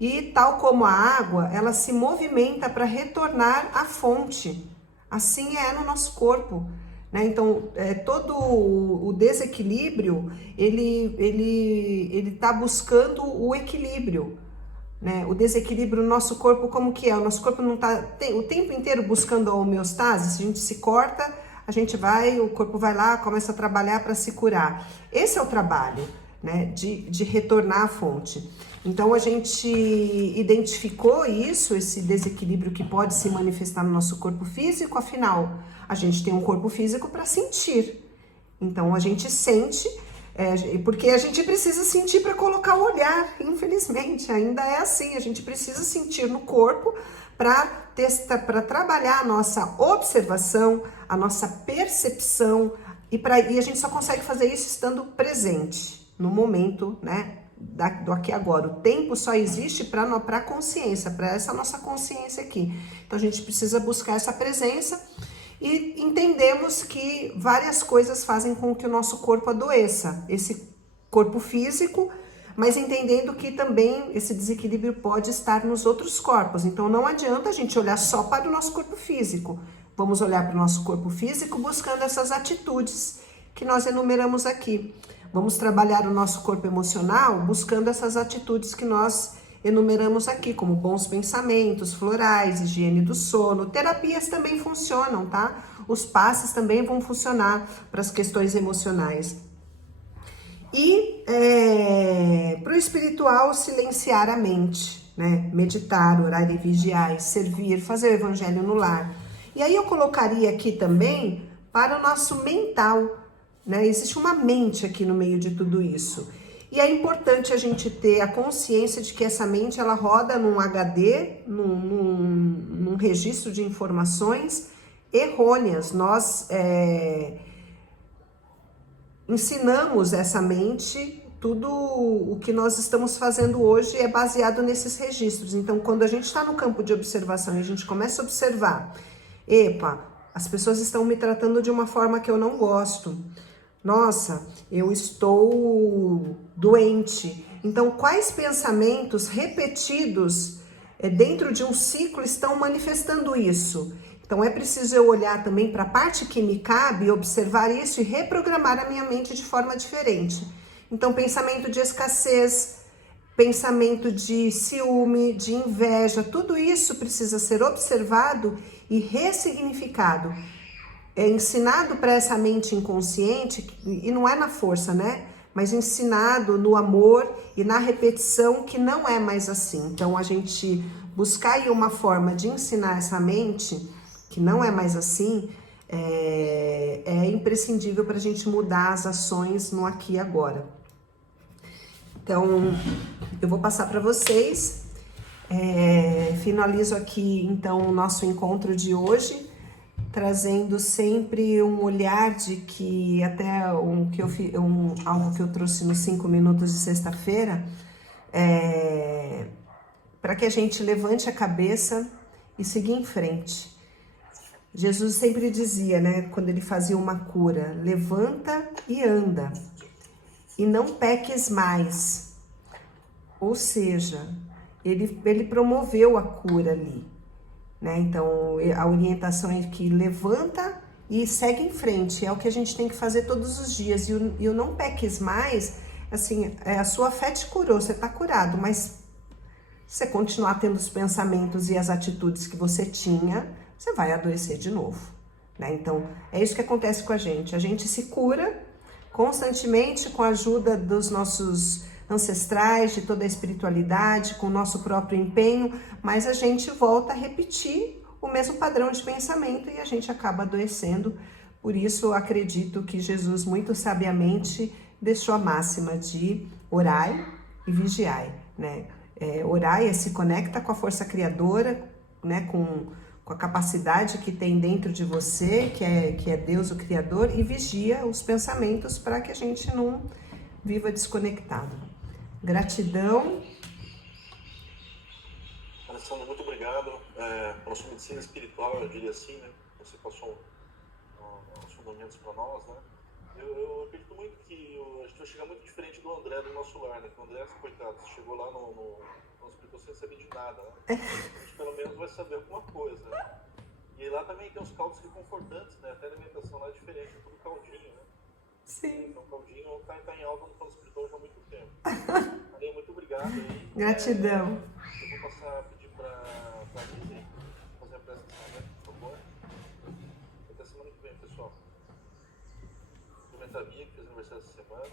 e, tal como a água, ela se movimenta para retornar à fonte. Assim é no nosso corpo, né? Então, todo o desequilíbrio, ele está buscando o equilíbrio, né? O desequilíbrio no nosso corpo, como que é? O nosso corpo não está o tempo inteiro buscando a homeostase. Se a gente se corta, o corpo vai lá, começa a trabalhar para se curar. Esse é o trabalho, né? De retornar à fonte. Então, a gente identificou esse desequilíbrio que pode se manifestar no nosso corpo físico. Afinal, a gente tem um corpo físico para sentir. Então, a gente sente, porque a gente precisa sentir para colocar o olhar. Infelizmente, ainda é assim. A gente precisa sentir no corpo para trabalhar a nossa observação, a nossa percepção. E a gente só consegue fazer isso estando presente no momento, né? Do aqui e agora. O tempo só existe para a consciência, para essa nossa consciência aqui. Então a gente precisa buscar essa presença e entendemos que várias coisas fazem com que o nosso corpo adoeça, esse corpo físico, mas entendendo que também esse desequilíbrio pode estar nos outros corpos. Então não adianta a gente olhar só para o nosso corpo físico. Vamos olhar para o nosso corpo físico buscando essas atitudes que nós enumeramos aqui. Vamos trabalhar o nosso corpo emocional buscando essas atitudes que nós enumeramos aqui, como bons pensamentos, florais, higiene do sono. Terapias também funcionam, tá? Os passes também vão funcionar para as questões emocionais. E para o espiritual, silenciar a mente, né? Meditar, orar e vigiar, servir, fazer o evangelho no lar. E aí eu colocaria aqui também para o nosso mental, né? Existe uma mente aqui no meio de tudo isso. E é importante a gente ter a consciência de que essa mente, ela roda num HD, num registro de informações errôneas. Nós ensinamos essa mente, tudo o que nós estamos fazendo hoje é baseado nesses registros. Então, quando a gente está no campo de observação e a gente começa a observar, as pessoas estão me tratando de uma forma que eu não gosto. Nossa, eu estou doente. Então, quais pensamentos repetidos dentro de um ciclo estão manifestando isso? Então, é preciso eu olhar também para a parte que me cabe, observar isso e reprogramar a minha mente de forma diferente. Então, pensamento de escassez, pensamento de ciúme, de inveja, tudo isso precisa ser observado e ressignificado. É ensinado para essa mente inconsciente, e não é na força, né? mas ensinado no amor e na repetição que não é mais assim. Então, a gente buscar aí uma forma de ensinar essa mente que não é mais assim, é imprescindível para a gente mudar as ações no aqui e agora. Então, eu vou passar para vocês. Finalizo aqui, então, o nosso encontro de hoje, trazendo sempre um olhar de que até algo que eu trouxe nos 5 minutos de sexta-feira, para que a gente levante a cabeça e siga em frente. Jesus sempre dizia, né, quando ele fazia uma cura, levanta e anda, e não peques mais. Ou seja, ele promoveu a cura ali, né? Então, a orientação é que levanta e segue em frente, é o que a gente tem que fazer todos os dias. E o não peques mais, assim, a sua fé te curou, você está curado, mas se você continuar tendo os pensamentos e as atitudes que você tinha, você vai adoecer de novo, né? Então, é isso que acontece com a gente se cura constantemente com a ajuda dos nossos ancestrais, de toda a espiritualidade, com o nosso próprio empenho, mas a gente volta a repetir o mesmo padrão de pensamento e a gente acaba adoecendo. Por isso, eu acredito que Jesus muito sabiamente deixou a máxima de orai e vigiai, né? Orai se conecta com a força criadora, né? Com a capacidade que tem dentro de você, que é Deus o Criador, e vigia os pensamentos para que a gente não viva desconectado. Gratidão. Alessandra, muito obrigado pela sua medicina espiritual, eu diria assim, né? Você passou os fundamentos para nós, né? Eu acredito muito que a gente vai chegar muito diferente do André do nosso lar, né? Porque o André, coitado, chegou lá no hospital sem saber de nada, né? A gente pelo menos vai saber alguma coisa, né? E lá também tem os caldos reconfortantes, né? Até a alimentação lá é diferente, é tudo caldinho, né? Sim. Então o caldinho tá em alta no plano espiritual já há muito tempo. Maria, muito obrigado aí. Gratidão. Eu vou passar a pedir pra Lívia fazer a prece de encerramento, por favor. Até semana que vem, pessoal. Cumprimentar a Bia, que fez aniversário essa semana.